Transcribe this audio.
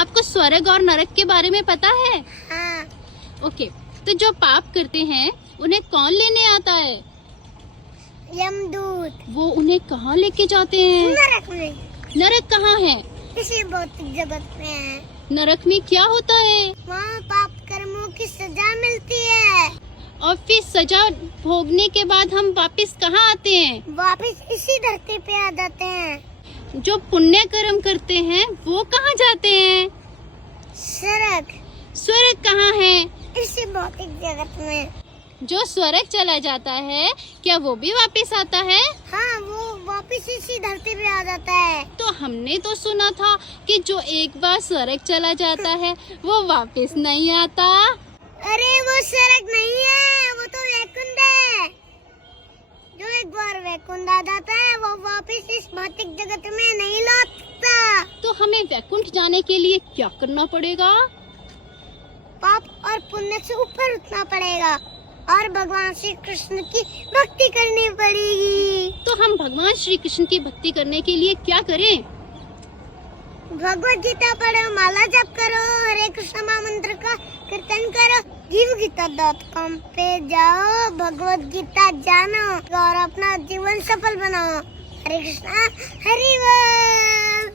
आपको स्वर्ग और नरक के बारे में पता है? हाँ। ओके, तो जो पाप करते हैं उन्हें कौन लेने आता है? यमदूत। वो उन्हें कहाँ लेके जाते हैं? नरक में। नरक कहाँ है? इसी भौतिक जगत में है। नरक में क्या होता है? वहाँ पाप कर्मों की सजा मिलती है। और फिर सजा भोगने के बाद हम वापस कहाँ आते हैं? वापस इसी धरती पे आ जाते हैं। जो पुण्य कर्म करते हैं वो कहाँ जाते हैं? स्वर्ग। स्वर्ग कहाँ है? इसी भौतिक जगत में। जो स्वर्ग चला जाता है क्या वो भी वापस आता है? हाँ, वो वापस इसी धरती पे आ जाता है। तो हमने तो सुना था कि जो एक बार स्वर्ग चला जाता है वो वापस नहीं आता। अरे वो स्वर्ग नहीं है, वो तो वैकुंठ है। जो एक बार वैकुंठ आ जाता है वो वापस इस भौतिक जगत में नहीं लौटता। तो हमें वैकुंठ जाने के लिए क्या करना पड़ेगा? पाप और पुण्य से ऊपर उठना पड़ेगा और भगवान श्री कृष्ण की भक्ति करनी पड़ेगी। तो हम भगवान श्री कृष्ण की भक्ति करने के लिए क्या करें? भगवत गीता पढ़ो, माला जप करो, हरे कृष्ण महामंत्र का कीर्तन करो, givgita.com पे जाओ, भगवत गीता जानो और अपना जीवन सफल बनाओ। हरे कृष्णा, हरि बोल।